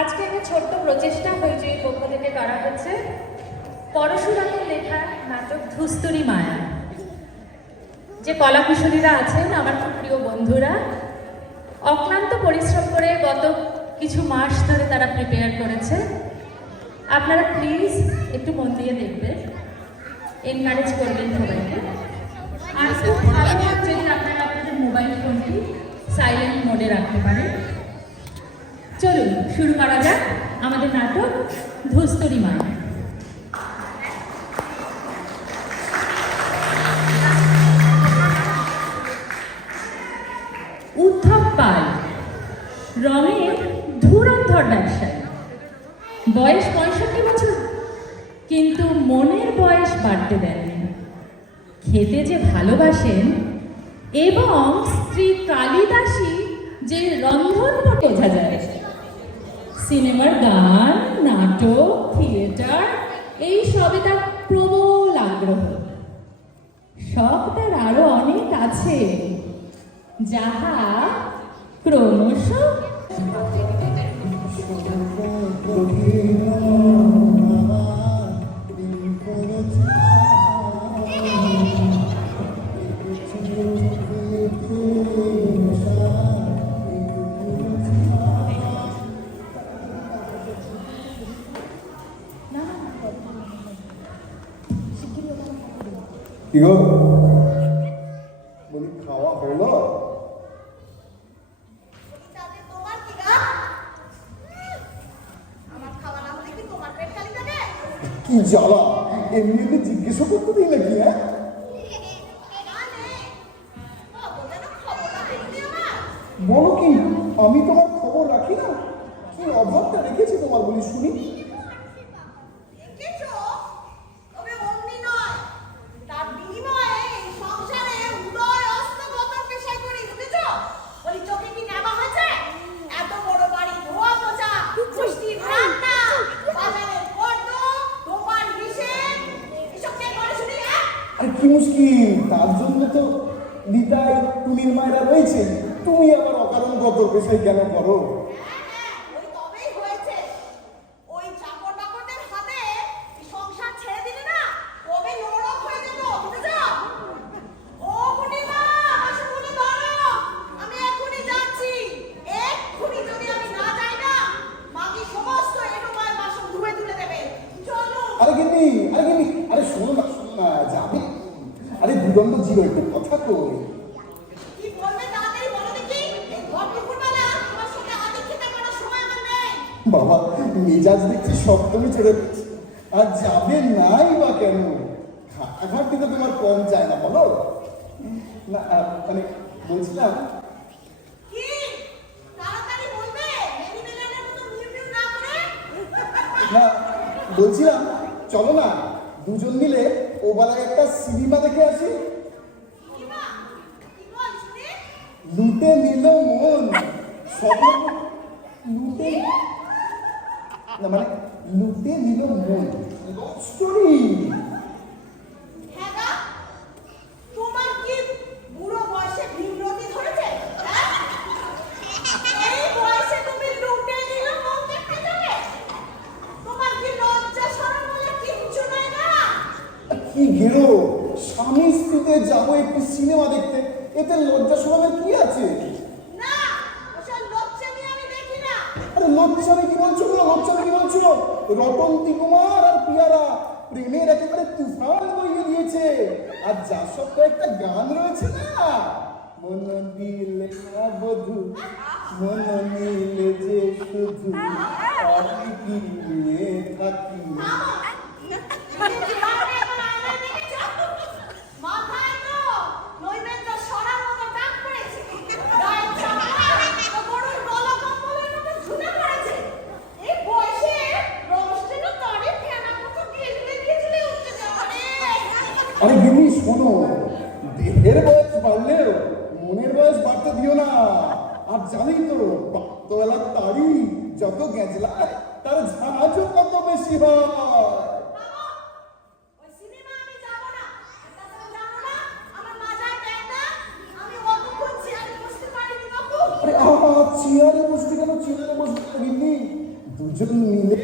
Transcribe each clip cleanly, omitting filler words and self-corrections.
আজকে একটা ছোট্ট প্রচেষ্টা হইচই পক্ষ থেকে করা হচ্ছে পরশুরামের লেখা নাটক ধুস্তুরি মায়া। যে কলাকুশলীরা আছেন আমার খুব প্রিয় বন্ধুরা, অক্লান্ত পরিশ্রম করে গত কিছু মাস ধরে তারা প্রিপেয়ার করেছে। আপনারা প্লিজ একটু মন দিয়ে দেখবেন, এনকারেজ করবেন সবাইকে। আর খুব ভালো যদি আপনারা আপনাদের মোবাইল ফোনটি সাইলেন্ট মোডে রাখতে পারেন। চলুন শুরু করা যাক আমাদের নাটক ধুস্তুরি মায়া। উদ্ধব পাল রমের ধুরন্ধর ব্যবসায়ী, বয়স 65 বছর, কিন্তু মনের বয়স বাড়তে দেননি। খেতে যে ভালোবাসেন এবং স্ত্রী কালিদাসী যে রন্ধন বোঝা যায়। সিনেমার গান, নাটক, থিয়েটার এই সবে তার প্রবল আগ্রহ। শখ তার আরো অনেক আছে, যাহা ক্রমশ কি গো বলি খাওয়া হলো? কি জ্বালা, এমনি জিজ্ঞেসও করতে দিই নাকি? হ্যাঁ বলো কি, আমি তোমার খবর রাখি না? কি অভাবটা রেখেছি তোমার বলি শুনি। কি মুশকিল, তার জন্য তো নিতাই টুনির মায়েরা রয়েছে। তুমি আবার অকারণ গত পেশায় কেন করো? আরে শোনো না যাবে। আরে দুদণ্ড ছিল একটু কথা কই। বাবা মেজাজ দেখছি সপ্তমী ছেড়ে দিচ্ছি, আর যাবে নাই বা কেন? খাটাখাটি তো তোমার কম চায় না বলো না? মানে বলছিলাম না, বলছিলাম চলো না দুজন মিলে ওবেলায় একটা সিনেমা দেখে আসি। লুটে নিল মন, লুটে না মানে লুটে নিল মন স্টোরি। কি গেলো, স্বামী স্ত্রীতে যাবো একটু সিনেমা দেখতে, এতে লজ্জা শরমের কি আছে? আরে লজ্জামি কি বলছো? লজ্জামি কি বলছো? রটন্তী কুমার আর পিয়ারা প্রেমের একেবারে তুফান বইয়ে দিয়েছে। আর যার সব কয়েকটা গান রয়েছে না, মন দিলে না বধু, মন নিলে যে শুধু আমি কি নিয়ে থাকি। আরে গিন্নি শোনো, দেহের বয়স বাড়লেও মনের বয়স বাড়তে দিও না। আর জানি তো বাপ্তবেলার তারি যত গেঁজলায় তার ঝাঁঝও কত বেশি হয়। আরে চেয়ারে বসবি কেন? চেয়ারে বসবি কেন গিন্নি? দুজন মিলে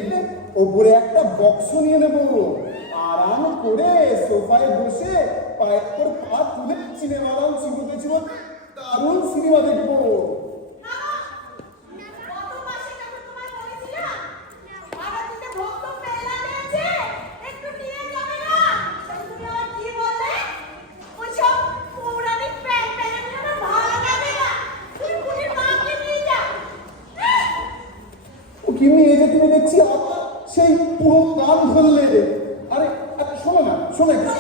ওপরে একটা বক্স নিয়ে নেবো, আরাম করে সোফায় বসে পায়ের পর পা তুলে সিনেমা চিবোতে চিবোতে দারুণ সিনেমা দেখবো। গিন্নি এই যে তুমি দেখছি আবার সেই পুরো গান ধরলে। আরে শোনো না, শোনো একটু।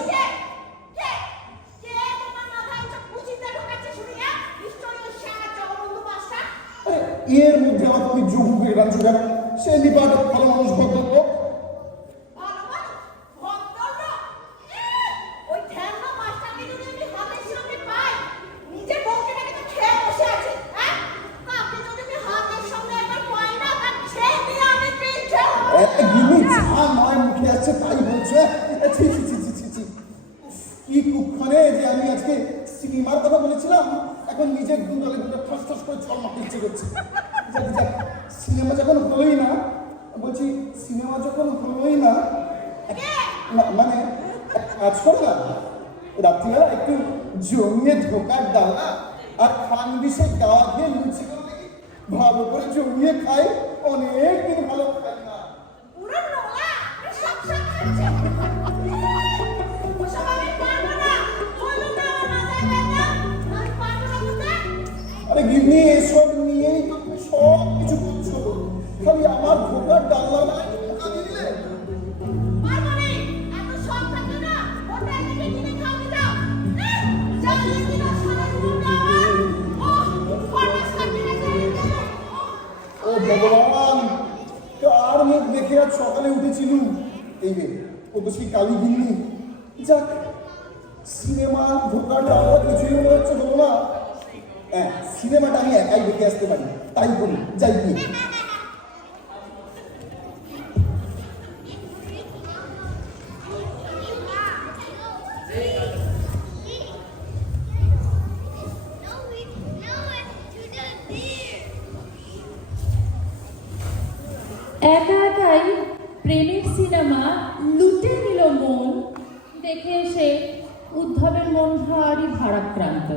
আরে এর মধ্যে আবার তুমি যুবকের গান শোনা, সে নিপাট ভালো মানুষ ভদ্র। তাই বলছে কি কুক্ষণে যে আমি আজকে সিনেমার কথা বলেছিলাম, এখন নিজের দুগালে দুটো ঠাস ঠাস করে চল মারতে ইচ্ছে করছে। সিনেমা যখন হলোই না, বলছি সিনেমা যখন হলোই না, মানে কাজ করো না, রাত্রিবেলা একটু জমিয়ে ঢোকার ডালা আর খান বিষে গাওয়া দিয়ে লুচি করে ভালো করে জমিয়ে খাই, অনেক দিন ভালো খাই না। আরে গিন্নি এসব নিয়েই তো সব কিছু করছো, খালি আমার ঢোকার ডাল্লা না ঢোকা দিলে। ও ভগবান, কার মুখ দেখে আজ সকালে উঠেছিলুম? এই রে, ও তো সেই কালী গিন্নি। যাক, সিনেমা ঢোকার ডাল্লা কিছুই মনে হচ্ছে হলো না। হ্যাঁ, সিনেমাটা আমি একাই দেখে আসতে পারি, তাই বলি যাই কি। একা একাই প্রেমের সিনেমা লুটে নিল মন দেখে এসে উদ্ধবের মন ভারী ভারাক্রান্ত।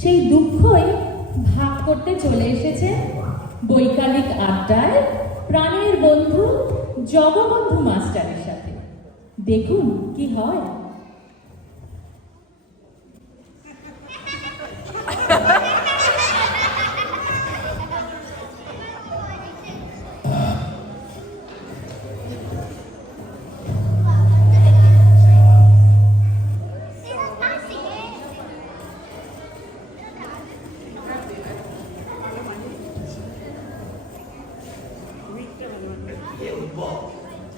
সেই দুঃখই ভাগ করতে চলে এসেছে বৈকালিক আড্ডায় প্রাণের বন্ধু জগবন্ধু মাস্টারের সাথে। দেখুন কি হয়।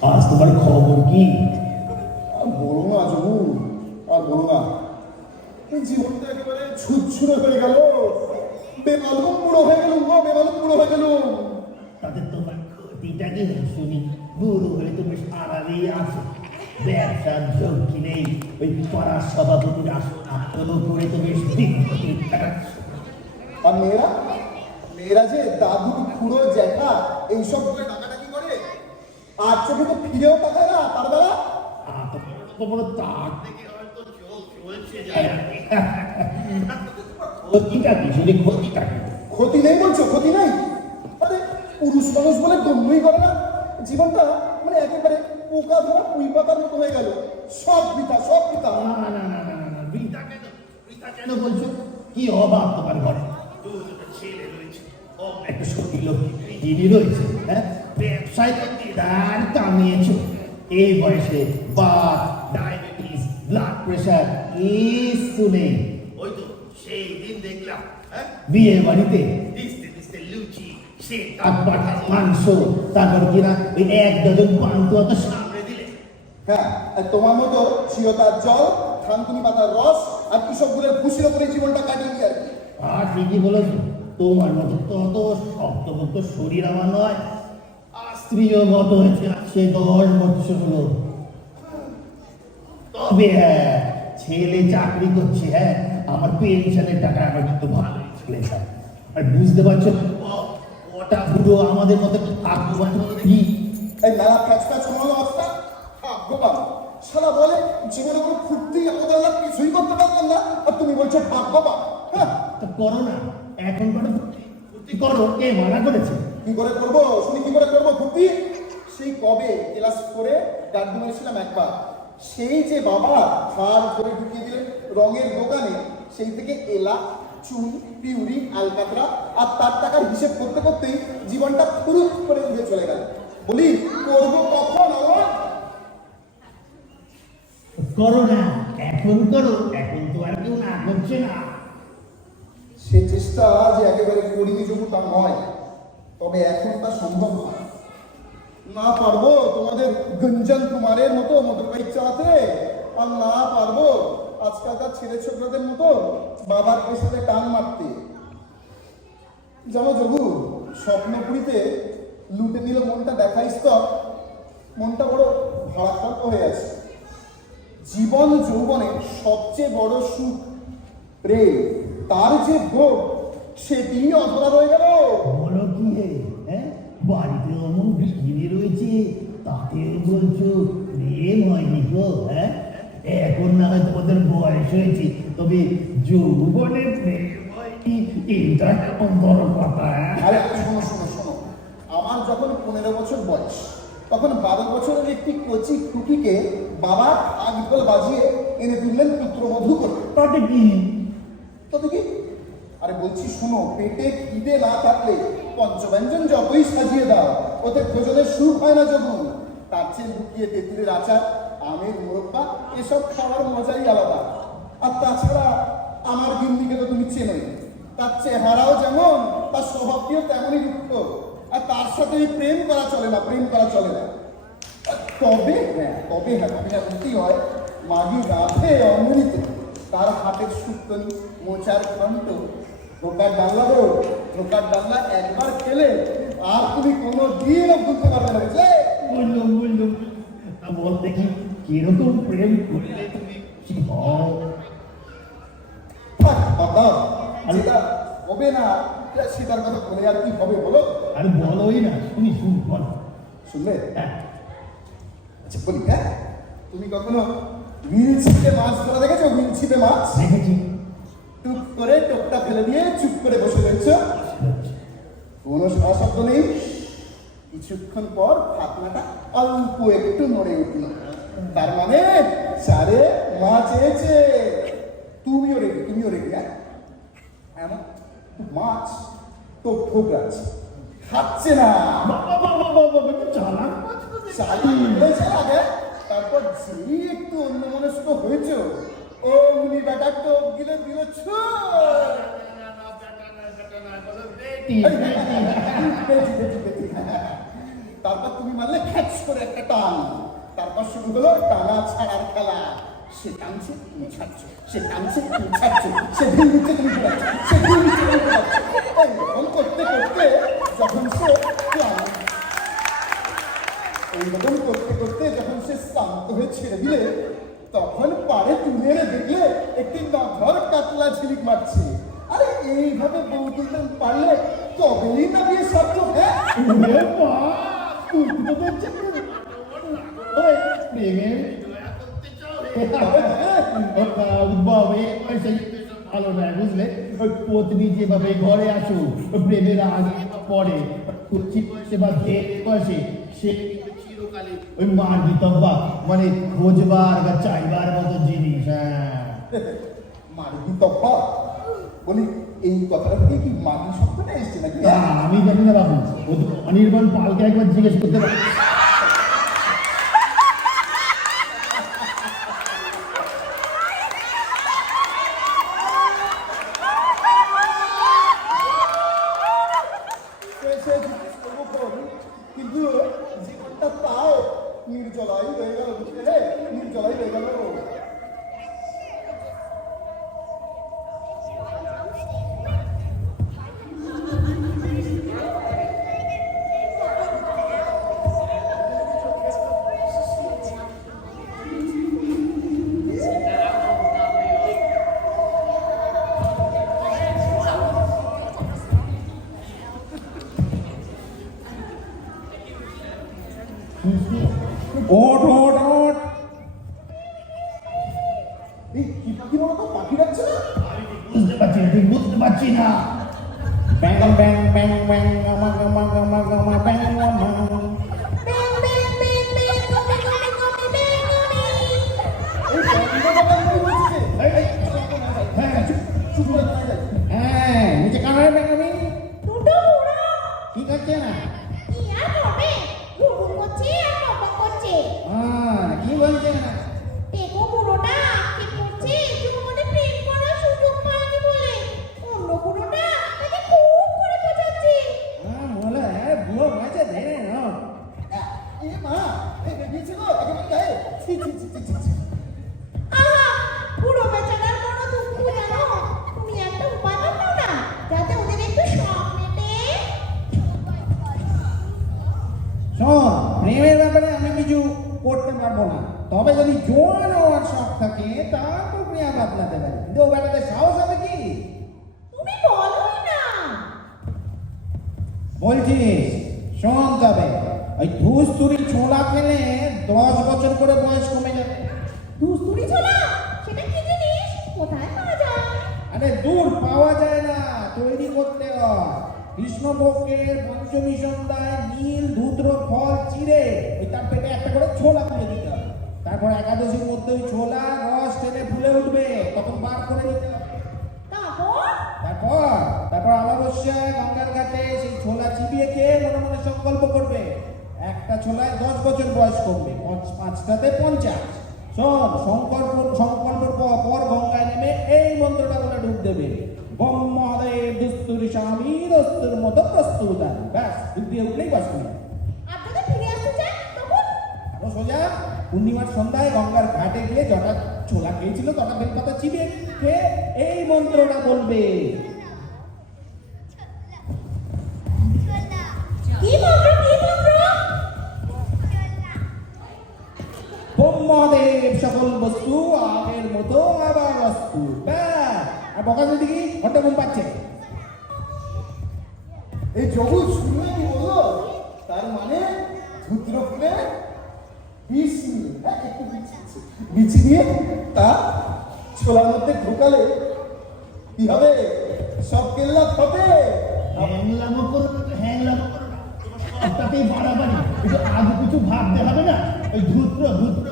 আজ তোমার খবর কি? বলো না জবু, আর বলো না। জীবনটা একেবারে ছুটছুড়ে হয়ে গেল, বেমালুম বুড়ো হয়ে গেল, বেমালুম বুড়ো হয়ে গেল। তাদের তোমার ক্ষতিটা কি শুনি? বুড়ো হয়ে তুমি আড়ালেই আছো, ব্যবসার ঝক্কি নেই, ওই পাড়ার সভাপতির আসন করে তুমি আর মেয়েরা, মেয়েরা যে দাদু খুড়ো জ্যাঠা এইসব করে টাকাটাকি করে, আর চোখে তো ফিরেও তাকায় না তার বেলা। তার থেকে হয়তো চলছে যায়। ক্ষতিটা কি শুনি? ক্ষতিটা কি? ক্ষতি নেই বলছো? ক্ষতি নেই? আরে পুরুষ মানুষ বলে গণ্যই করে না। জীবনটা মানে একেবারে পোকা ধরা পুঁই পাতার মতো হয়ে গেল। সব বৃথা, সব বৃথা। না না না না না না, বৃথা কেন? বৃথা কেন বলছো? কি অভাব তোমার ঘরে? দুটো ছেলে রয়েছে, ও একটা সতী লক্ষ্মী রয়েছে, হ্যাঁ, ব্যবসায় তো কেদার কামিয়েছ। এই বয়সে বাত, ডায়াবেটিস, ব্লাড প্রেশার কিছু নেই। ওই তো সেই দিন দেখলাম বিয়ে বাড়িতে দিস্তে দিস্তে লুচি, সে কাঠ পাঠার মাংস, তারপর কিনা ওই 1 ডজন পান্তুয়া তো সামনে দিলে হ্যাঁ, আর তোমার মতো চিরতার জল, থানকুনি পাতার রস আর কৃষকগুলোর খুশির ওপরে জীবনটা কাটিয়ে দিয়ে আর কি। আর ঠিকই বলেছ, তোমার মতো তত শক্তপোক্ত শরীর আমার নয়। আর স্ত্রীও গত হয়েছে আজকে 10 বছর হলো। তবে হ্যাঁ, ছেলে চাকরি করছে, হ্যাঁ, আমার পেনশনের টাকা আমার কিন্তু ভালোই চলে যায়। আর বুঝতে পারছো, ওটা পুরো আমাদের মতো ভাগ্যবান কি? এই মেলা ফ্যাচকা শোনানো অবস্থা ভাগ্যবান শালা বলে জীবনে কোনো ফুর্তি আমাদের না কিছুই করতে পারলাম না, আর তুমি বলছো ভাগ্যবান। হ্যাঁ, তো করো না, এখন করো, ফুর্তি করো, কে মানা করেছে? কি করে করবো শুনি, কি করে করবো ফুর্তি? সেই কবে ক্লাস করে ডাক দিয়েছিলাম একবার, সেই যে বাবা হার করে ঢুকিয়ে দিলেন রঙের দোকানে, সেই থেকে এলা চুন পিউরি আলকাতরা আর তার টাকার হিসেব করতে করতেই জীবনটা ফুরুত করে উঠে চলে গেল। বলি করবো কখন আমার? করো না, এখন করো, এখন তো আর কেউ না করছে না। সে চেষ্টা যে একেবারে করিনি যোগ্য তা নয়, তবে এখন তা সম্ভব নয়। না পারবো তোমাদের গুঞ্জন কুমারের মতো মোটর বাইক চালাতে, আর না পারবো আজকালকার ছেলে ছোকরাদের মতো বাবার পেছনে টান মারতে। জানো যোগু, স্বপ্নপুরীতে লুটে নিল মনটা দেখাইস তো, মনটা বড় ভারাক্রান্ত হয়ে আছে। জীবন যৌবনের সবচেয়ে বড় সুখ প্রেম, তার যে ভোগ সেটি অধরা রয়ে গেল। বলো কি হে, হ্যাঁ, বাড়িতে অমন গৃহিণী রয়েছে, তাতে বলছো প্রেম হয়নি গো? হ্যাঁ, এখন না হয় তোমাদের বয়স হয়েছে, তবে যৌবনে প্রেম হয়নি, এটা কেমন বড় কথা? হ্যাঁ? আরে শোনো শোনো শোনো, আমার যখন 15 বছর বয়স, তখন 12 বছরের একটি কচি খুকিকে বাবা আগল বাজিয়ে এনে তুললেন পুত্রবধূ করে। তাতে কি? তবে কি? আরে বলছি শোনো, পেটে খিদে না থাকলে পঞ্চব্যঞ্জন যতই সাজিয়ে দাও, ওতে ভোজনের সুখ হয় না যখন। তার চেয়ে লুকিয়ে তেঁতুলের আচার, আমের মোরব্বা, এসব খাওয়ার মজাই আলাদা। আর তাছাড়া আমার গিন্নিকে তো তুমি চেনোই, তার চেহারাও যেমন, তার স্বভাবটিও তেমনই রুক্ষ। আর তার সাথে প্রেম করা চলে না, প্রেম করা চলে না। তবে হ্যাঁ, তবে হ্যাঁ, তবে হ্যাঁ বলতেই হয়, মাগি রাধে অমৃত, তার হাতের সুক্তনি মোচার ঘন্ট, ধোকার ডাল্লা গো, ধোকার ডাল্লা একবার খেলে আর তুমি কোনো দিনও ভুলতে পারবে না। বুঝলে? বললাম বললাম, বল দেখি কিরকম প্রেম করলে তুমি কি হও? থাক বাবা, যেটা হবে না সেটার কথা বলে আর কি হবে বলো? আর বলোই না, শুনি শুনি, বল। শুনলে? হ্যাঁ, আচ্ছা বলি, হ্যাঁ, তুমি কখনো হুইল ছিপে মাছ ধরা দেখেছো? হুইল ছিপে মাছ দেখেছি। টুক করে টোকটা ফেলে দিয়ে চুপ করে বসে রয়েছ, কোনো সারা শব্দ নেই। কিছুক্ষণ পর ফাতনাটা অল্প একটু নড়ে উঠল, তার মানে চারে মাছ চেয়েছে। তুমিও রেডি, তুমিও রেডি। হ্যাঁ, এমন মাছ তো ঠোকরাচ্ছে, খাচ্ছে না, বাবা বাবা বাবা, একটু চালাক মাছ তো দেখছি। চালিয়ে আগে। তারপর যেই একটু অন্য মনস্ক হয়েছ, অমনি বেটার টোপ গিলে দিল তারপর তুমি মারলে খ্যাচ করে একটা টান, তারপর শুরু হলো টানা ছাড়ার খেলা। সে টানছে তুমি ছাড়ছ, সে টানছে তুমি ছাড়ছ, সে ঢিল দিচ্ছে তুমি ঘুরাচ্ছ, সে ঢিল দিচ্ছে তুমি ঘুরাচ্ছ। এইরকম করতে করতে যখন সে এইরকম করতে করতে যখন সে শান্ত হয়ে ছেড়ে দিলে, তখন পাড়ে তুলে এনে দেখলে একটি নধর কাতলা ঝিলিক মারছে। আরে এইভাবে বউ তুলতে পারলে তবেই না বিয়ে সার্থক। হ্যাঁ, ওরে বাবা, তুই তো দেখছিস ওই প্রেমের ভালো নয়, বুঝলে? ওই পত্নী যেভাবে ঘরে আসো, প্রেমের আগে বা পরে, কুচি বয়সে বা ধেয়ে বয়সে, সে কিন্তু চিরকালে ওই মার বিতব্বা, মানে খোঁজবার বা চাইবার মতো জিনিস। হ্যাঁ, মারবি তব্বা বলি, এই কথাটা থেকে কি মাগি শব্দটা এসছে নাকি? তা আমি জানি না বাবু, ও তো অনির্বাণ পালকে একবার জিজ্ঞেস করতে পারি। সে জিজ্ঞেস করবো কোন, কিন্তু জীবনটা তাও নির্জলাই রয়ে গেল বুঝলে রে, নির্জলাই হয়ে গেল। ওঠ ওঠ ওঠ। এই কি পাখি বলো তো, পাখি ডাকছে না? বুঝতে পারছি না, তুই বুঝতে পারছি না। ব্যাং ব্যাং ব্যাং ব্যাং গামা গামা গামা গামা ব্যাং গামা। এই ব্যাংকটা ব্যাংক বলছে। এই, এই, হ্যাঁ, চুপ। চুপ করে দাঁড়ায় যায়। হ্যাঁ, নিচে কানায় ব্যাং আমি দুটো বুড়ো কি করছে না? কি আর হবে, ঘুরঘুর করছে আর বকবক করছে। কি বলছে না? দেখো বুড়োটা কি করছে, জীবনে প্রেম করার সুযোগ পায়নি বলে অন্য বুড়োটা তাকে খুব করে বোঝাচ্ছে। বলে বুড়ো বয়সে ধরে না। এ মা, এই বেরিয়েছে গো, একেবারে গায়ে। ছি, ছি, ছি, ছি, ছি, ছি। আহা, বুড়ো বেচারার বড় দুঃখ জানো, তুমি একটা উপায় করো না যাতে ওদের একটু শখ মেটে। শোন, প্রেমের ব্যাপারে আমি কিছু করতে পারবো না, তবে যদি জোয়ান হওয়ার শখ থাকে তা তো প্রিয়া বাতলাতে পারি, কিন্তু ও বেটাতে সাহস হবে কি? তুমি বলোই না। বলছিস শোন, তবে ওই ধুসতুরি ছোলা খেলে 10 বছর করে বয়স কমে যাবে। দুস্তুরি ছোলা, সেটা কি জিনিস, কোথায় পাওয়া যায়? আরে দূর পাওয়া যায় না, তৈরি করতে হয়। কৃষ্ণপক্ষের পঞ্চমী সন্ধ্যায় নীল ধুদ্র ফল চিড়ে ওই তার পেটে একটা করে ছোলা তুলে দিতে হবে। তারপর একাদশীর মধ্যে ওই ছোলা রস টেনে ফুলে উঠবে, তখন বার করে দিতে হবে। তারপর তারপর তারপর অমাবস্যায় গঙ্গার ঘাটে সেই ছোলা চিবিয়ে খেয়ে মনে মনে সংকল্প করবে, একটা ছোলায় 10 বছর বয়স কমবে, পাঁচটাতে 50। শোন, সংকল্পের পর গঙ্গায় নেমে এই মন্ত্রটা বলে ডুব দেবে, বম মহাদেব দুস্তুরি স্বামী দস্তুর মতো প্রস্তুত আছে। ব্যাস, ডুব দিয়ে উঠলেই বাস করে। আর যদি ফিরে আসতে চাই তখন? ও সোজা পূর্ণিমার সন্ধ্যায় গঙ্গার ঘাটে গিয়ে যটা ছোলা খেয়েছিল তটা বেলপাতা চিবিয়ে খেয়ে এই মন্ত্রটা বলবে। কি মন্ত্র, কি মন্ত্র? বোম মহাদেব সকল বস্তু আগের মতো আবার বস্তু। ব্যাস, আর বকাতে দেখি ঘন্টা ঘুম পাচ্ছে। এই জগৎ শুনলে কি বললো, তার মানে ধুদ্র ফুলে বিষ নিয়ে, হ্যাঁ, একটু বিচি নিয়ে তা ছোলার মধ্যে ঢোকালে কি হবে, সব কেল্লা ফটে। হ্যাংলামো করো না, হ্যাংলামো করো না, সবটাতেই বাড়াবাড়ি, একটু আগে কিছু ভাবতে হবে না। ওই ধূত্র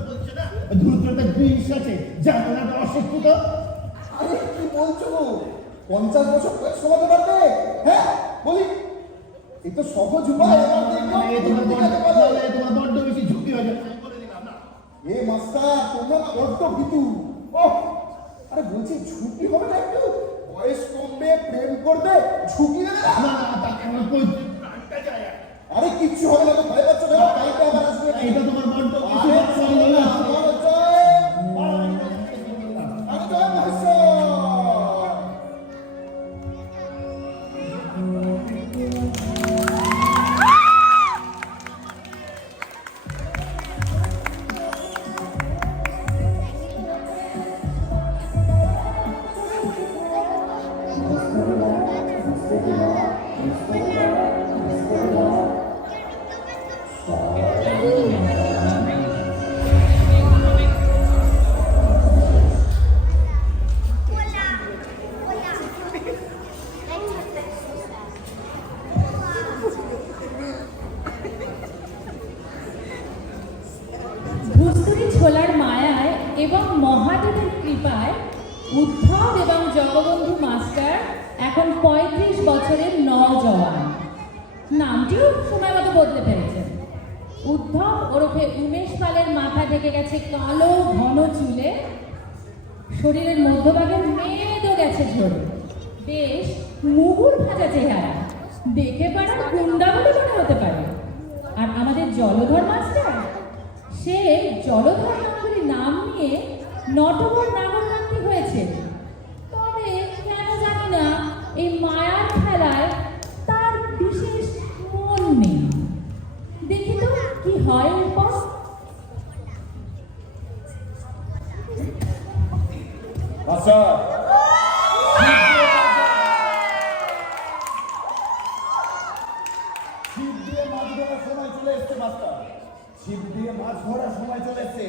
বলছে না, ওই ধূত্রটা বিষ আছে, জানো না তো অসুস্থ। আরে কি বলছো গো, 50 বছর বয়স কমাতে পারবে? হ্যাঁ বলি, এই তো সহজ উপায়। এবার দেখো, তোমার বড্ড বেশি ঝুঁকি হয়ে যাবে, আমি বলে দিলাম না। এ মাস্টার, তোমরা না বড্ড ভীতু। ওহ, আরে বলছি ঝুঁকি হবে না একটু, বয়স কমবে, প্রেম করবে, ঝুঁকি নেবে না? না না, তাকে আমার কই প্রাণটা যায়। আরে কিচ্ছু হবে না, তো ভয় পাচ্ছ না, কালকে আবার আসবে। এটা তোমার বড্ড বেশি আরে চলো না, বলো জয়, আরে জয় মহেশ্বর। ধুসতুরি ছোলার মায়ায় এবং মহাদেবের কৃপায় উদ্ধব এবং জগবন্ধু মাস্টার এখন 35 বছরের নওজওয়ান। নামটিও সময় মতো বদলে ফেলেছেন। উদ্ধব ওরফে উমেশ পালের মাথা ঢেকে গেছে কালো ঘন চুলে, শরীরের মধ্যভাগে মেদও গেছে ঝরে, বেশ মুগুর ভাজা চেহারা, দেখে পাড়া গুন্ডা বলে মনে হতে পারে। আর আমাদের জলধর মাস্টার, সে জলধর নগরীর নাম নিয়ে নটবর নাগরকান্তি হয়েছে। তবে কেন জানি না এই মায়ার খেলায় তার বিশেষ মন নেই। দেখি তো কি হয় এরপর। আচ্ছা ছিপ দিয়ে মাছ ধরার সময় চলে এসছে মাস্টার, ছিপ দিয়ে মাছ ধরার সময় চলে এসছে।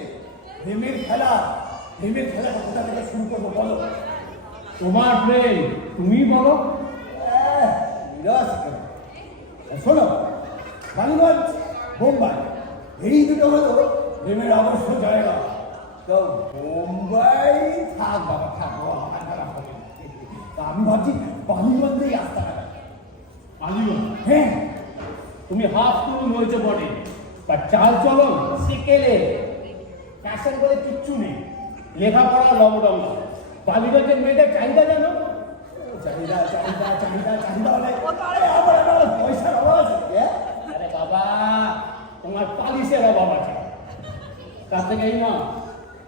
প্রেমের খেলা কোথা থেকে শুরু করবো বলো? তোমার প্রেম তুমি বলো। নিরাশ কেন? শোনো, কালীগঞ্জ, বোম্বাই এই দুটো হলো প্রেমের আদর্শ জায়গা। তো বোম্বাই থাক বাবা, থাক আমার খারাপ হবে। তা আমি ভাবছি বালিগঞ্জেই আসতে হবে। আলিগঞ্জ, হ্যাঁ, তুমি হাফ তরুণ হয়েছে বটে, তার চাল চলন সেকেলে ফ্যাশন বলে কিচ্ছু নেই। লেখাপড়া লবডঙ্গ। বালিগঞ্জের মেয়েদের চাহিদা জানো? চাহিদা অনেক। আমার পয়সার অভাব আছে। আরে বাবা, তোমার পালিশের অভাব আছে। তার থেকে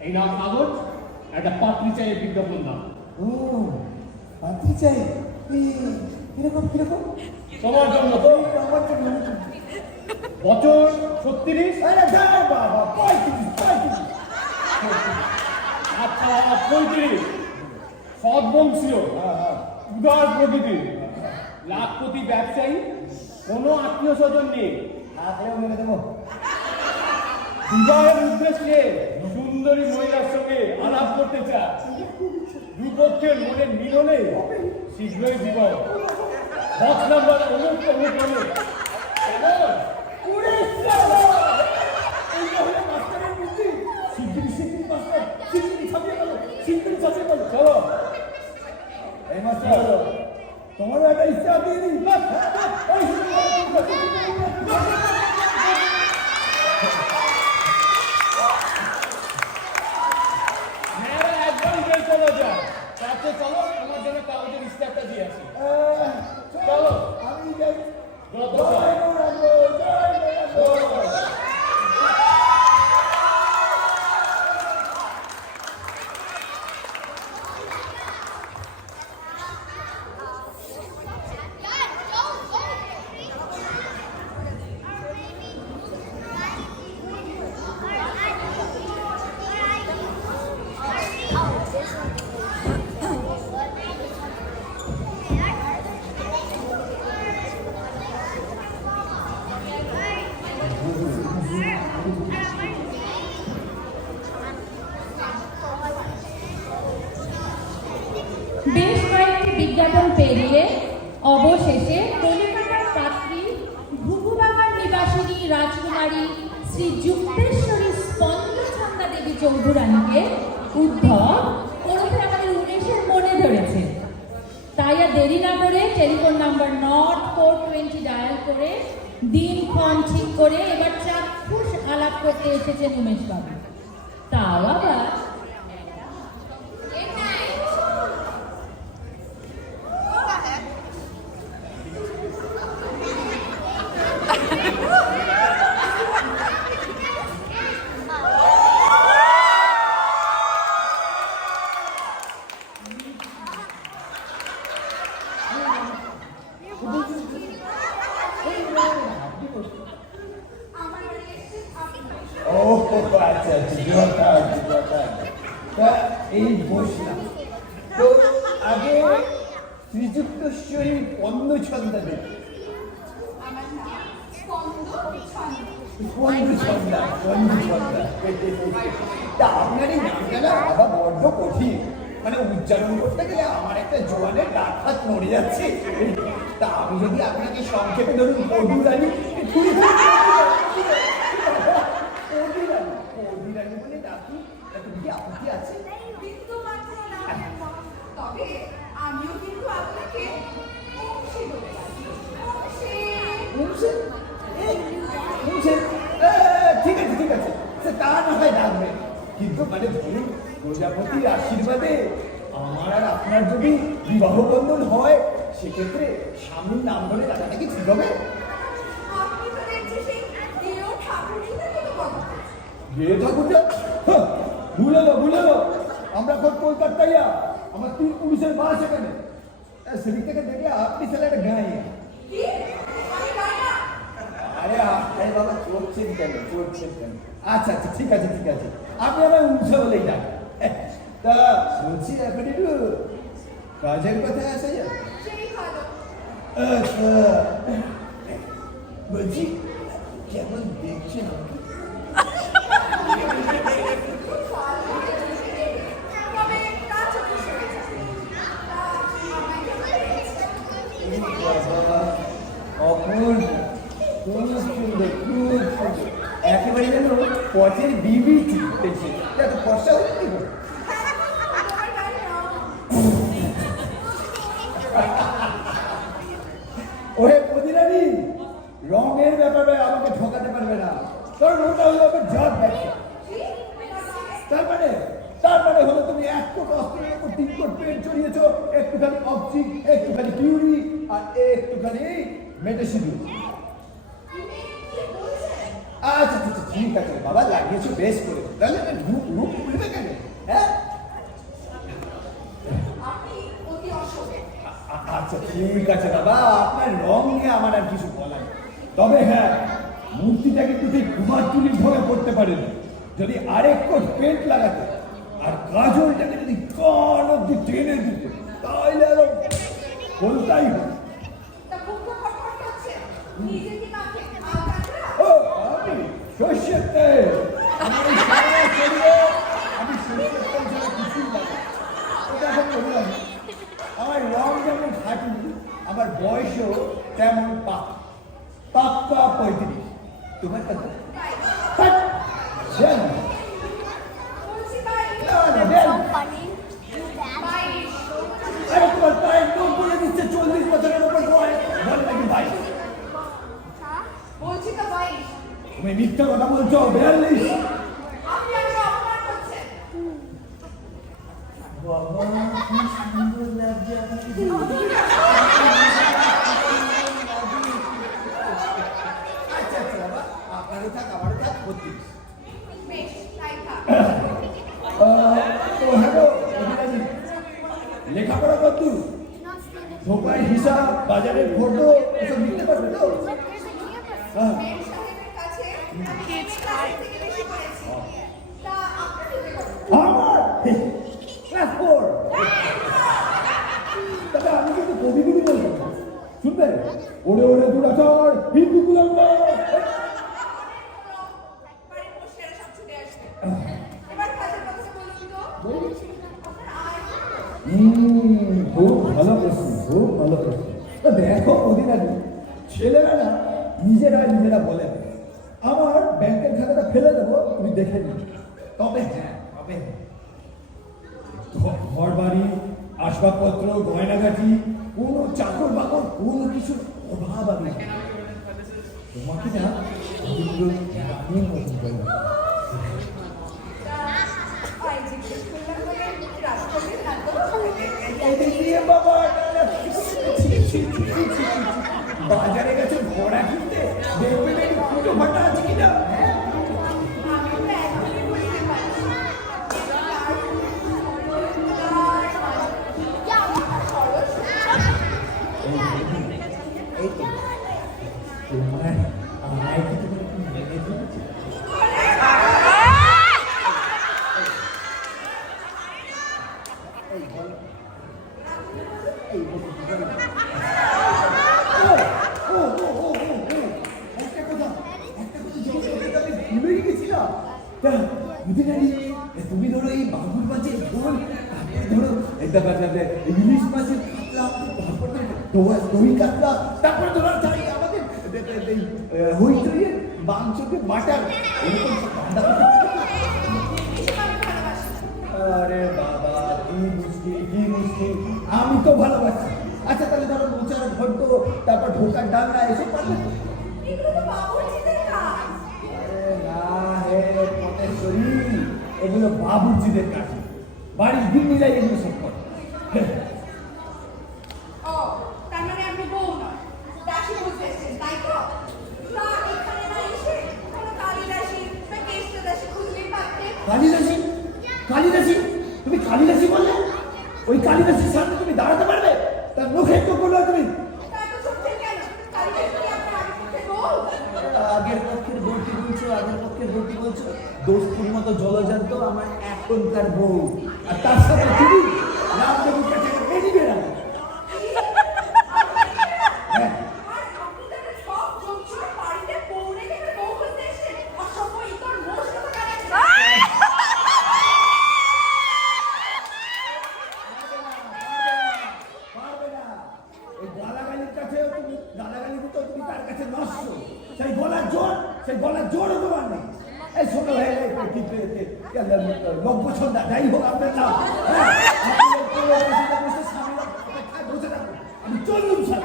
এই নাও কাগজ, একটা পাত্রী চাই বিজ্ঞাপন দাও। ও পাতি চাই, কিরকম? তোমার জন্য তো আমার জন্য বছর 36। আরে দাঁড়া বাবা, 35। আচ্ছা 35। সদ্বংশীয়, উদার প্রকৃতির, লাখপতি ব্যবসায়ী, কোনো আত্মীয় স্বজন নেই। হাতরেও মেরে দেবো। বিবাহের উদ্দেশ্যে সুন্দরী মহিলার সঙ্গে আলাপ করতে চায়। দুপক্ষের মনের মিলনে শীঘ্রই বিবাহ। বক্স নাম্বার অমুক। চলো এই মাস্টার, তোমারও একটা ইচ্ছা দিয়ে দিই। মেয়েরা একবারই বের চলে যায়। তাতে চলো আমার জন্য কাগজের ইস্তারটা দিয়ে আসি। চলো আমি যাই। যত জয় গৌরাঙ্গ, জয় গৌরাঙ্গ। বেশ কয়েকটি বিজ্ঞাপন পেরিয়ে অবশেষে কলিকাতার পাত্রী ঘুঘুবাগান নিবাসিনী রাজকুমারী শ্রী যুক্তেশ্বরী স্পন্দছন্দা দেবী চৌধুরানীকে উদ্ধব ওরফে আমাদের উমেশের মনে ধরেছে। তাই আর দেরি না করে টেলিফোন নাম্বার 0420 ডায়াল করে দিনক্ষণ ঠিক করে এবার চাক্ষুষ আলাপ করতে এসেছেন উমেশ বাবু। তাও আবার ও আচ্ছা, তা এই বসলাম তো আগে শ্রীযুক্তেশ্বরী পন্নছন্দা দেবী। পন্নছন্দা। তা আপনার এই নামটা না বাবা বড্ড কঠিন, মানে উচ্চারণ করতে গেলে আমার একটা জোয়ানের ডাক হাত নড়ে যাচ্ছে। তা আমি যদি আপনাকে সংক্ষেপে ধরুন পদুরানী বলে ডাকি, তুমি কি আপত্তি আছে? কিন্তু মাত্র নাম, তবে আমিও কিন্তু আপনাকে বংশী বলে ডাকি। বংশী। ঠিক আছে, সে তা না হয় ডাকবে, কিন্তু মানে ধরুন প্রজাপতির আশীর্বাদে আমার আর আপনার যদি বিবাহ বন্ধন হয়, সেক্ষেত্রে স্বামীর নাম ধরে ডাকাটা কি ঠিক হবে? আপনি তো দেখছি সেই দেহ ঠাকুরই থাকে তো বাবা। এ ঠাকুরটা ভুলে গো আমরা খুব কলকাতাইয়া আমার 3 পুলিশের বাস এখানে সেদিক থেকে দেখলে আপনি ছেলে একটা গায়ে আরে বাবা চলছেন কেন আচ্ছা ঠিক আছে আপনি আমার উৎস বলেই ডাক তা বলছি এখন একটু কাজের কথা আসা যায় আচ্ছা বলছি কেমন দেখছেন একেবারে যেন পথের বিবি চিনতেছে এত ফর্সা হচ্ছে ওরে প্রতিরানি রঙের ব্যাপারে আমাকে ঠকাতে পারবে না কারণ ওটা হলো আমার জব ব্যবসা তার মানে হলো তুমি 1 কোট অস্ত্রের উপর 3 কোট পেন্ট চড়িয়েছো একটুখানি অপচিক একটুখানি পিউরি আর একটুখানি মেডিসিন আচ্ছা ঠিক আছে বাবা লাগিয়েছো বেশ করে তাহলে রূপ খুলবে কেন হ্যাঁ আচ্ছা ঠিক আছে বাবা আপনার রং নিয়ে আমার আর কিছু বলার নেই তবে হ্যাঁ মূর্তিটাকে তুমি কুমারটুলির ধরে করতে পারেন যদি আরেক কোট পেন্ট লাগাতে আর কাজলটাকে যদি কান অব্দি টেনে দিতে তাহলে আরো কোনটাই হয় ও আমি সর্ষের তেল আমি সর্ষের তেল ছাড়া কিছুই লাগে ওটা এখন বললাম আমার রং যেমন খাটি আমার বয়সও তেমন পাক্কা 35 তোমার কত আরে তোমার প্রায় 90 দিচ্ছে 40 বছরের উপর বয়স বল নাকি ভাই বলছি তো 22 তুমি মিথ্যা কথা বলছো 42 আপনি আমাকে অপমান করছেন বাবা কি সুন্দর লাগছে আচ্ছা বাবা আপনারও থাক আমারও থাক 32 বেশ তাই থাক তো হ্যালো লেখাপড়া কত ধোকায় হিসাব বাজারের ফটো এসব লিখতে পারবে তো হ্যাঁ মেম সাহেবের কাছে আমি ক্লাস থেকে বেশি করেছি তা আপনার দিতে কত আমার ক্লাস 4 তবে আমি কিন্তু কবিগুলি বলবো শুনবে ওরে ওরে দুরাচার হিন্দু কুলাঙ্গার বাড়ির বসেরা সব ছুটে আসবে এবার কাজের কথা বলুন তো আপনার আয় খুব ভালো প্রশ্ন তো দেখো ওদিন আগে ছেলেরা না নিজেরা বলে আমার ব্যাংকের খাতাটা ফেলে দেবো তুমি দেখে নি তবে ঘর বাড়ি আসবাবপত্র গয়নাগাটি কোনো চাকর বাকর কোনো কিছুর অভাব আমি তোমাকে না রানীর মতন করবো আয় জিজ্ঞেস করলাম বলে রাজকন্যা না তো বাজারে গেছে ঘোড়া কিনতে দেখবে ফুটো ফাটা আছে কিনা আমি তো এখনই বুঝতে পারছি তুমি ধরো এই বাবুর মাছের ঝোল ধরো ইলিশ মাছের কাতলা দই কাতলা তারপরে ধরো যাই আমাদের হইচইয়ের মাংসকে বাটার এরকম আরে বাবা কি মুশকিল আমি তো ভালোবাসি আচ্ছা তাহলে ধরো মোচার ঘন্ট তারপর ঢোকার ডালনা এসব পারবে এগুলো তো বাবুর্চিদের কাজ আরে না হে পটেশ্বরী এগুলো বাবুর্চিদের কাজ বাড়ির গিন্নিরাই এগুলো সব করে ও তার মানে আপনি বউ নয় দাসী বুঝতেছেন তাই তো তা এখানে না এসে কোনো কালী দাসী বা কেষ্ট দাসী খুঁজলে কালিদাসী, তুমি কালিদাসী বললে? ওই কালিদাসীর সামনে তুমি দাঁড়াতে পারবে? তার মুখে একটু বললো তুমি আগের পক্ষের বউটি বলছো, আগের পক্ষের বউটি বলছো, দোস্তির মতো জলজান্ত আমার এখনকার বউ। আর তার সাথে তুমি রামদেবীর কাছে বেরিয়ে বেড়া। পারবে না। এই গালাগালির কাছে তুমি গালাগালি দিতে তুমি তার কাছে নষ্ট। সেই গলার জোরও তোমার নেই। এই ছোট হয়ে লব্য সন্ধ্যা যাই হোক আপনার নাম। আমি চললুম স্যার।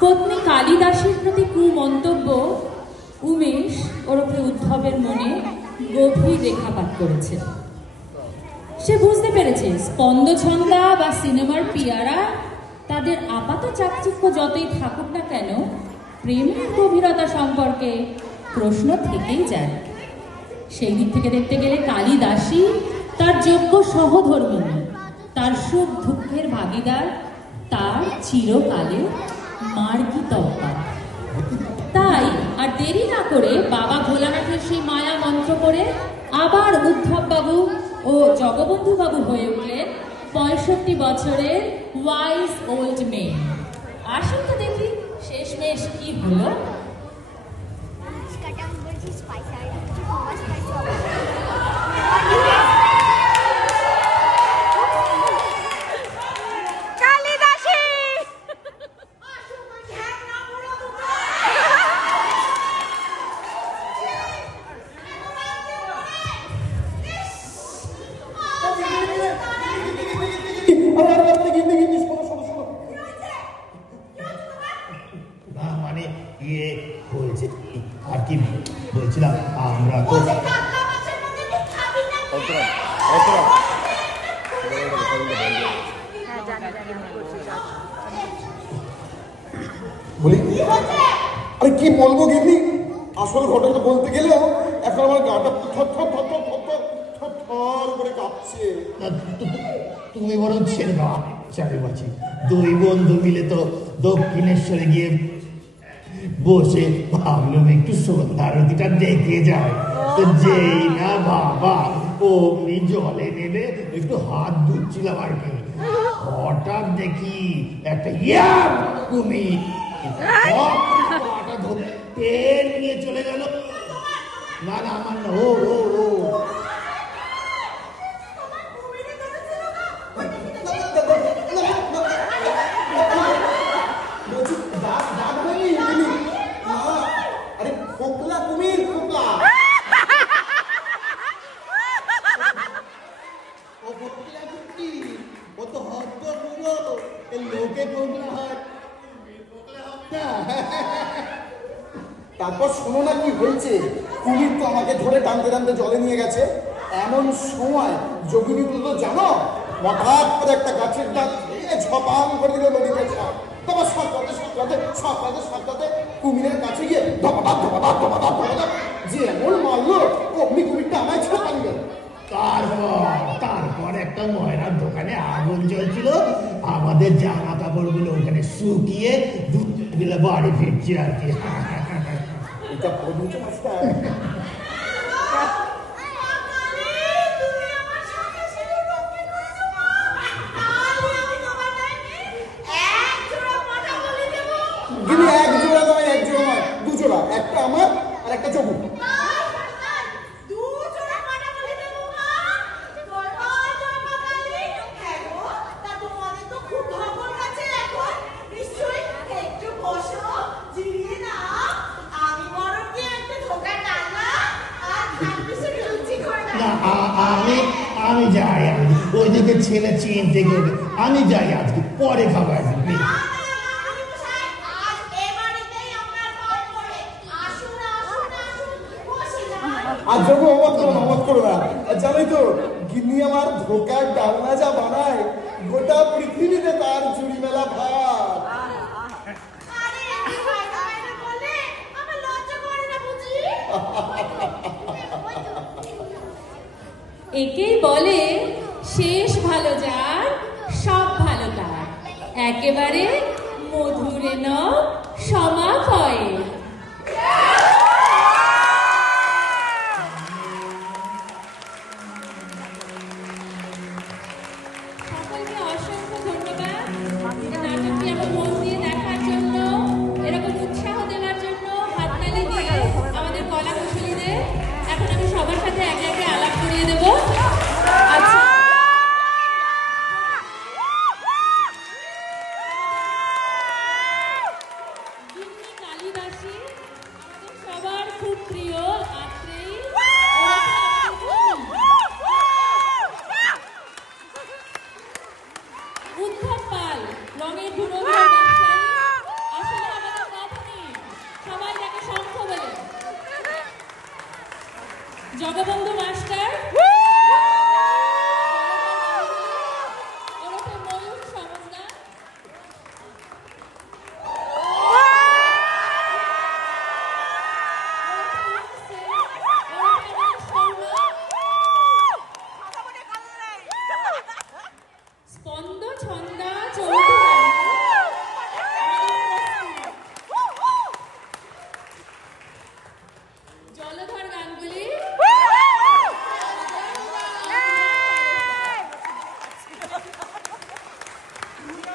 পত্নী কালিদাসীর প্রতি কুমন্তব্য উমেশ ওরফে উদ্ধবের মনে গভীর রেখাপাত করেছে। সে বুঝতে পেরেছে স্পন্দছন্দা বা সিনেমার পিয়ারা তাদের আপাত চাকচিক্য যতই থাকুক না কেন, প্রেমের গভীরতা সম্পর্কে প্রশ্ন থেকেই যায়। সেই দিক থেকে দেখতে গেলে কালিদাসী তার যোগ্য সহধর্মিণী, তার সুখ দুঃখের ভাগিদার, তার চিরকালে মার্গিতব্যা। তাই আর দেরি না করে বাবা ভোলানাথের সেই মায়া মন্ত্র করে আবার উদ্ধববাবু ও জগবন্ধু বাবু হয়ে উঠলেন 65 বছরের ওয়াইজ ওল্ড মেন। আসুন তো দেখি শেষমেশ কি হলো। না মানে ইয়ে হয়েছে আর কি বলছিলাম, আমরা তো বলি আরে কি বলবো গিন্নি, আসল ঘটনা বলতে গেলেও এখন আমার গাটা থর থর থর থর থর থর থর থর করে কাঁপছে। তুমি বরং ছেড়ে দাও চারি বাঁচি। দুই বন্ধু মিলে তো দক্ষিণেশ্বরে গিয়ে বসে ভাবলাম একটু সন্ধ্যা আরতিটা দেখে যায়। তো যেই না বাবা অমনি জলে নেমে একটু হাত ধুচ্ছিলাম আর কি, হঠাৎ দেখি একটা কুমির ধরে টেন নিয়ে চলে গেল। না না আমার না, ও ও ও আরে খোকলা কুমির, খোকলা ও তো হত পুরো লোকে কোকলা হয়। তারপর শোনো না কি হয়েছে। কুমির তো আমাকে ধরে টানতে টানতে জলে নিয়ে গেছে। এমন সময় যোগিনী তো জানো, হঠাৎ করে একটা গাছের ডাল ঝপাং করে দিল নদীতে। তোমার সাঁতরাতে সাঁতরাতে সাঁতরাতে সাঁতরাতে কুমিরের কাছে গিয়ে ধপাধপ ধপাধপ ধপাধপ ধপাধপ যে এমন মারলো, অমনি কুমিরটা আমায় ছেড়ে পালিয়ে গেল। তারপর একটা ময়রার দোকানে আগুন জ্বলছিল, আমাদের জামা কাপড়গুলো ওখানে শুকিয়ে দুধ বাড়ি ফিরছি আর কি। এটা বলছো মাস্টার? গিনি এক জোড়া নয়, এক জোড়া নয়, দু জোড়া, একটা আমার আর একটা চবু। আমি যাই, ওইদিকে ছেলে চিনতে গেলে আমি যাই, আজকে পরে খাবার। আর যোগু অবাক করো না। আর জানোই তো গিন্নি আমার ধোকার ডালনা যা বানায়, গোটা পৃথিবীতে তার জুড়ি মেলা ভাত। আরে বাইরে বাইরে বলে আমার লজ্জা করে না বুঝি? একেই বলে শেষ ভালো যার সব ভালো তার, একেবারে মধুরে ন সমাখয়ে। সকলকে অসংখ্য ধন্যবাদ নাটকটি এত মন দিয়ে দেখার জন্য, এরকম উৎসাহ দেওয়ার জন্য, হাততালি দিয়ে আমাদের কলা কুশলীদের। এখন আমি সবার সাথে একে একে আলাপ করিয়ে দেবো। আচ্ছা, গিন্নি কালিদাসী, আমাদের সবার খুব প্রিয় আত্রেয়ী। উদ্ধব পাল, রঙের গুঁড়ো ব্যবসায়ী, আসলে আমাদের বাবুনি, সবাই তাকে শঙ্খ বলে। জগবন্ধু মাস্টার, ওরফে ময়ূর সমজদার। স্পন্দ ছন্দা চৌধুরী, জলধর গাঙ্গুলি,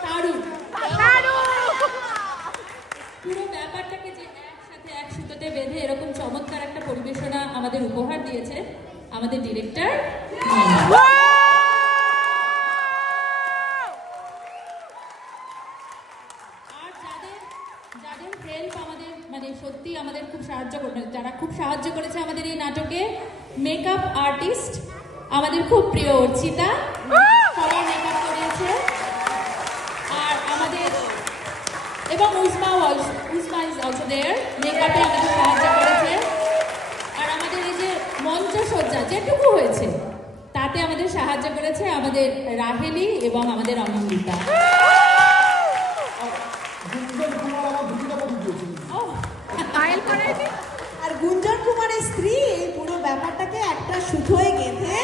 তারু। পুরো ব্যাপারটাকে যে একসাথে এক সুতোতে বেঁধে এরকম চমৎকার একটা পরিবেশনা আমাদের উপহার দিয়েছে আমাদের ডিরেক্টর। আর যাদের হেল্প আমাদের মানে সত্যি আমাদের খুব সাহায্য করে, যারা খুব সাহায্য করেছে আমাদের এই নাটকে, মেকআপ আর্টিস্ট আমাদের খুব প্রিয় অর্চিতা, সবাই মেকআপ করেছে। আর আমাদের এবং উজমা ইজ অলসো দেয়ার, মেকআপে আমাদের সাহায্য করেছে। আর আমাদের এই যে মঞ্চসজ্জা যেটুকু হয়েছে তাতে আমাদের সাহায্য করেছে আমাদের রাহেলি এবং আমাদের অনন্দিতা। গুঞ্জন কুমার আমার দুটিটা কথা দিয়েছিল। আর গুঞ্জন কুমারের স্ত্রী এই পুরো ব্যাপারটাকে একটা সুতোয় গেঁথে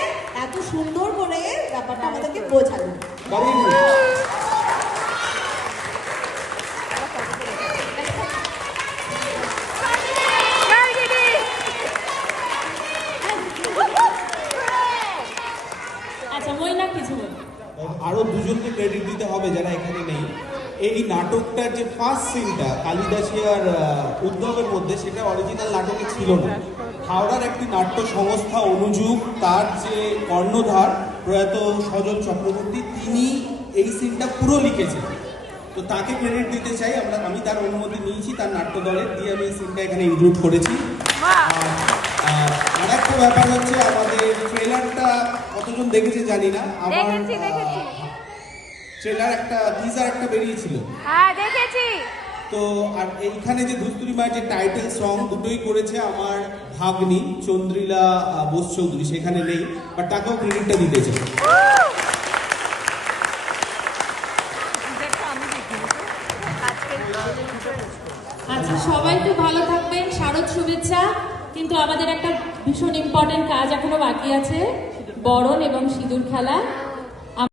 এত সুন্দর করে ব্যাপারটা আমাদেরকে বোঝালো। দাঁড়িয়ে নিন। আচ্ছা, মইনা কিছু বল। আরো দুজনকে ক্রেডিট দিতে হবে যারা এখানে নেই। এই নাটকটার যে ফার্স্ট সিনটা কালিদাসী আর উদ্ধবের মধ্যে, সেটা অরিজিনাল নাটকে ছিল না। হাওড়ার একটি নাট্য সংস্থা অনুযুগ, তার যে কর্ণধার প্রয়াত সজল চক্রবর্তী, তিনি এই সিনটা পুরো লিখেছেন। তো তাকে ক্রেডিট দিতে চাই। আমি তার অনুমতি নিয়েছি, তার নাট্য দলের দিয়ে আমি এই সিনটা এখানে ইনক্লুড করেছি। আর একটা ব্যাপার হচ্ছে, আমাদের ট্রেলারটা কতজন দেখেছে জানি না, আমার ট্রেলার একটা টিজার একটা বেরিয়েছিল। হ্যাঁ দেখেছি। তো আর এইখানে যে ধুস্তুরি মায়ের যে টাইটেল সং, দুটোই করেছে আমার ভাগ্নি চন্দ্রিলা বোস চৌধুরী, সেখানে নেই, বাট তাকেও ক্রেডিটটা দিতে চাই। আচ্ছা, সবাই খুব ভালো থাকবেন, শারদ শুভেচ্ছা। কিন্তু আমাদের একটা ভীষণ ইম্পর্টেন্ট কাজ এখনো বাকি আছে, বরণ এবং সিঁদুর খেলা।